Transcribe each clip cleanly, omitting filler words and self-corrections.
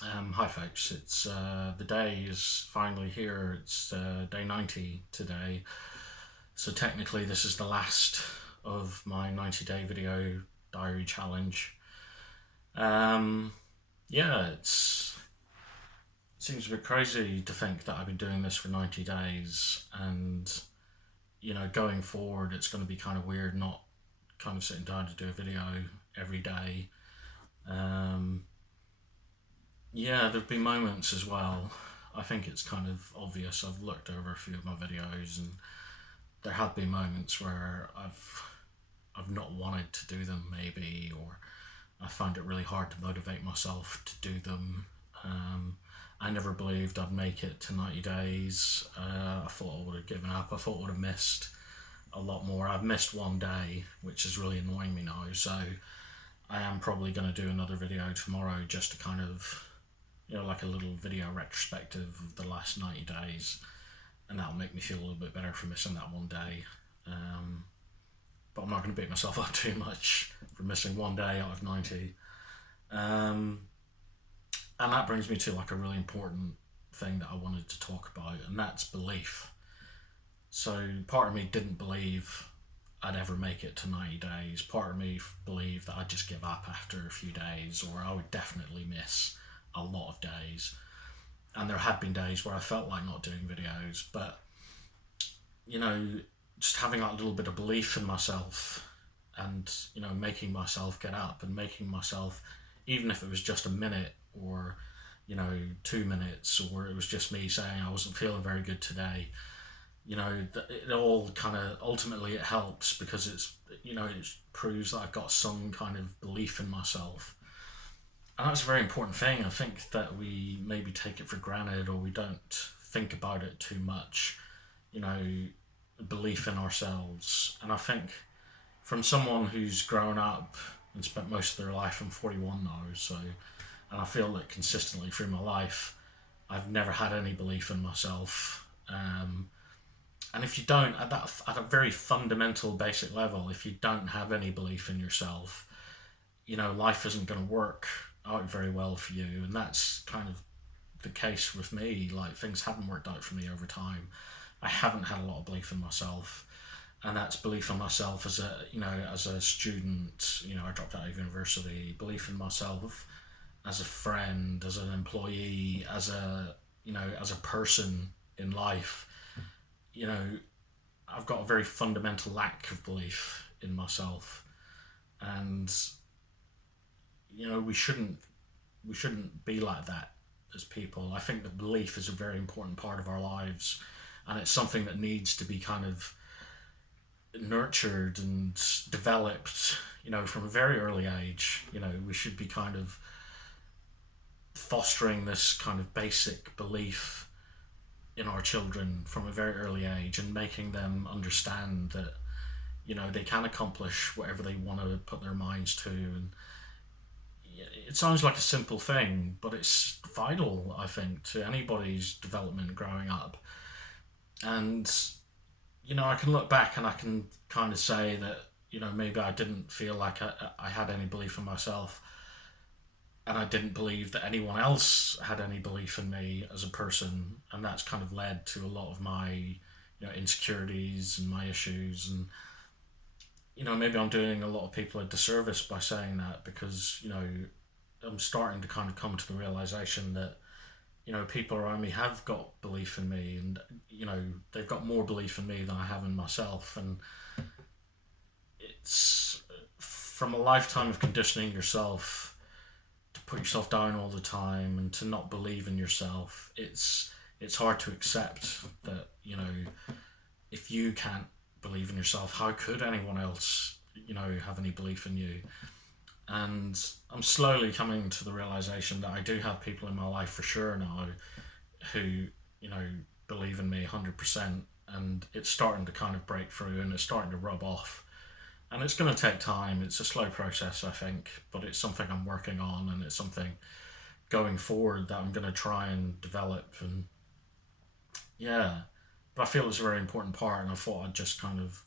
Hi folks, it's the day is finally here. It's day 90 today. So technically this is the last of my 90-day video diary challenge. Um, yeah, it seems a bit crazy to think that I've been doing this for 90 days and going forward it's going to be kind of weird not kind of sitting down to do a video every day. Um, Yeah, there have been moments as well. I think it's kind of obvious. I've looked over a few of my videos, and there have been moments where I've not wanted to do them, maybe, or I found it really hard to motivate myself to do them. Um, I never believed I'd make it to 90 days. I thought I would have given up. I thought I would have missed a lot more. I've missed one day, which is really annoying me now. So I am probably going to do another video tomorrow just to kind of like a little video retrospective of the last 90 days, and that'll make me feel a little bit better for missing that one day. But I'm not going to beat myself up too much for missing one day out of 90. And that brings me to like a really important thing that I wanted to talk about, and that's belief. So part of me didn't believe I'd ever make it to 90 days. Part of me believed that I'd just give up after a few days, or I would definitely miss a lot of days. And there had been days where I felt like not doing videos, but just having that little bit of belief in myself and making myself get up and making myself, even if it was just a minute or 2 minutes, or it was just me saying I wasn't feeling very good today, it all kind of ultimately it helps because it proves that I've got some kind of belief in myself. And that's a very important thing. I think that we maybe take it for granted, or we don't think about it too much, you know, belief in ourselves. And I think from someone who's grown up and spent most of their life, I'm 41 now, so, and I feel that consistently through my life, I've never had any belief in myself. And if you don't, at a very fundamental, basic level, if you don't have any belief in yourself, life isn't going to work out very well for you. And that's kind of the case with me. Like, things haven't worked out for me over time. I haven't had a lot of belief in myself. And that's belief in myself as a student. I dropped out of university. Belief in myself as a friend, as an employee, as a person in life. I've got a very fundamental lack of belief in myself, and we shouldn't be like that as people. I think that belief is a very important part of our lives, and it's something that needs to be kind of nurtured and developed, from a very early age. We should be kind of fostering this kind of basic belief in our children from a very early age, and making them understand that they can accomplish whatever they want to put their minds to. And it sounds like a simple thing, but it's vital, I think, to anybody's development growing up. And I can look back and I can kind of say that maybe I didn't feel like I had any belief in myself, and I didn't believe that anyone else had any belief in me as a person, and that's kind of led to a lot of my insecurities and my issues. And maybe I'm doing a lot of people a disservice by saying that, because I'm starting to kind of come to the realization that people around me have got belief in me, and they've got more belief in me than I have in myself. And it's from a lifetime of conditioning yourself to put yourself down all the time and to not believe in yourself. It's hard to accept that if you can't believe in yourself, how could anyone else have any belief in you? And I'm slowly coming to the realization that I do have people in my life for sure now who believe in me 100%, and it's starting to kind of break through, and it's starting to rub off. And it's going to take time. It's a slow process, I think, but it's something I'm working on, and it's something going forward that I'm going to try and develop. And yeah, but I feel it's a very important part, and I thought I'd just kind of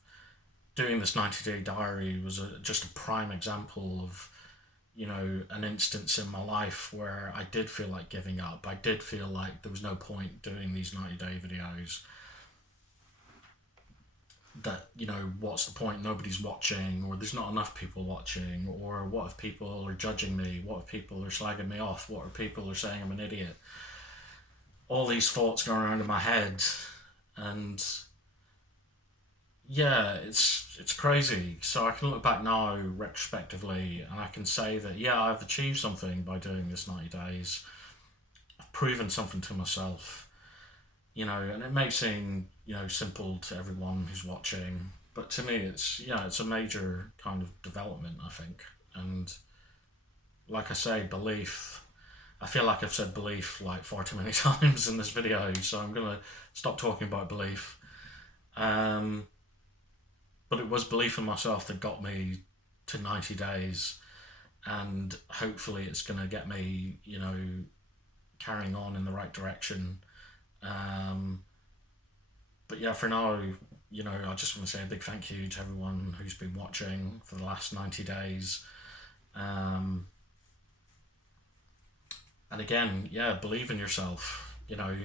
doing this 90-day diary was just a prime example of you know, an instance in my life where I did feel like giving up. I did feel like there was no point doing these 90-day videos. That, you know, what's the point? Nobody's watching, or there's not enough people watching, or what if people are judging me? What if people are slagging me off? What if people are saying I'm an idiot? All these thoughts going around in my head, and yeah, it's crazy. So I can look back now retrospectively, and I can say that yeah, I've achieved something by doing this 90 days. I've proven something to myself, you know, and it may seem, you know, simple to everyone who's watching, but to me, it's, yeah, it's a major kind of development, I think. And like I say, belief. I feel like I've said belief like far too many times in this video, so I'm gonna stop talking about belief. Um, but it was belief in myself that got me to 90 days, and hopefully it's gonna get me, you know, carrying on in the right direction. Um, but yeah, for now, you know, I just want to say a big thank you to everyone who's been watching for the last 90 days. Um, and again, yeah, believe in yourself. You know,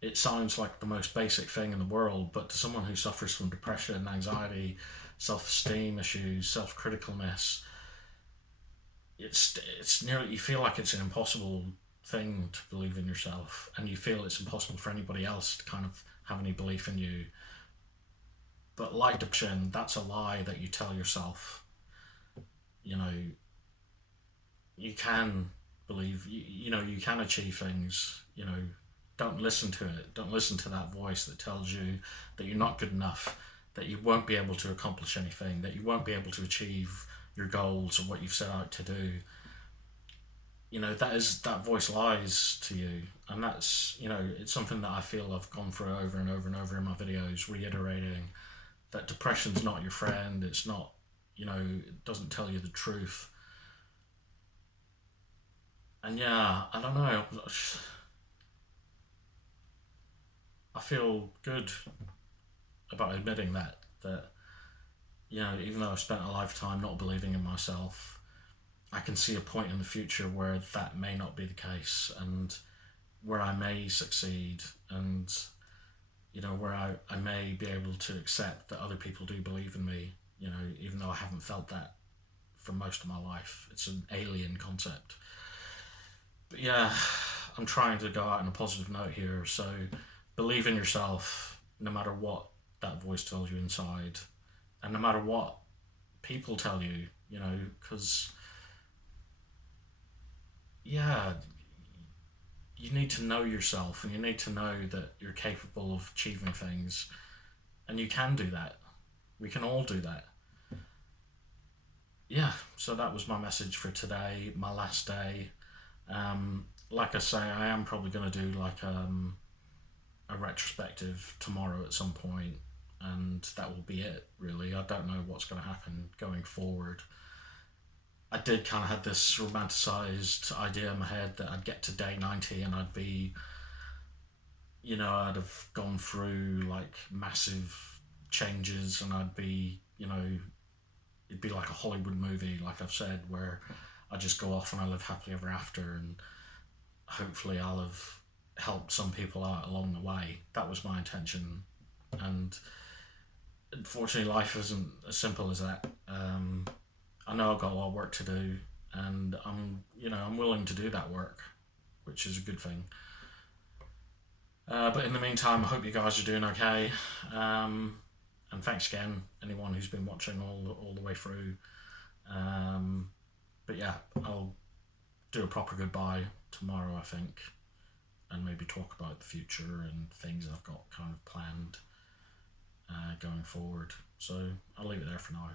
it sounds like the most basic thing in the world, but to someone who suffers from depression, anxiety, self-esteem issues, self-criticalness, it's nearly, you feel like it's an impossible thing to believe in yourself, and you feel it's impossible for anybody else to kind of have any belief in you. But like depression, that's a lie that you tell yourself. You know, you can believe, you know, you can achieve things. You know, don't listen to it. Don't listen to that voice that tells you that you're not good enough, that you won't be able to accomplish anything, that you won't be able to achieve your goals or what you've set out to do. You know, that voice lies to you, and that's, you know, it's something that I feel I've gone through over and over and over in my videos, reiterating that depression's not your friend. It's not, you know, it doesn't tell you the truth. And yeah, I don't know, I feel good about admitting that, you know, even though I've spent a lifetime not believing in myself, I can see a point in the future where that may not be the case, and where I may succeed, and, you know, where I may be able to accept that other people do believe in me, you know, even though I haven't felt that for most of my life. It's an alien concept. But yeah, I'm trying to go out on a positive note here. So believe in yourself no matter what that voice tells you inside, and no matter what people tell you, you know, because yeah, you need to know yourself, and you need to know that you're capable of achieving things, and you can do that. We can all do that. Yeah, so that was my message for today, my last day. Like I say, I am probably going to do like a retrospective tomorrow at some point, and that will be it, really. I don't know what's going to happen going forward. I did kind of have this romanticized idea in my head that I'd get to day 90 and I'd be, you know, I'd have gone through like massive changes, and I'd be, you know, it'd be like a Hollywood movie, like I've said, where I just go off and I live happily ever after, and hopefully I'll have helped some people out along the way. That was my intention, and unfortunately, life isn't as simple as that. I know I've got a lot of work to do, and I'm willing to do that work, which is a good thing. But in the meantime, I hope you guys are doing okay. And thanks again, anyone who's been watching all the way through. But yeah, I'll do a proper goodbye tomorrow, I think, and maybe talk about the future and things I've got kind of planned going forward. So I'll leave it there for now.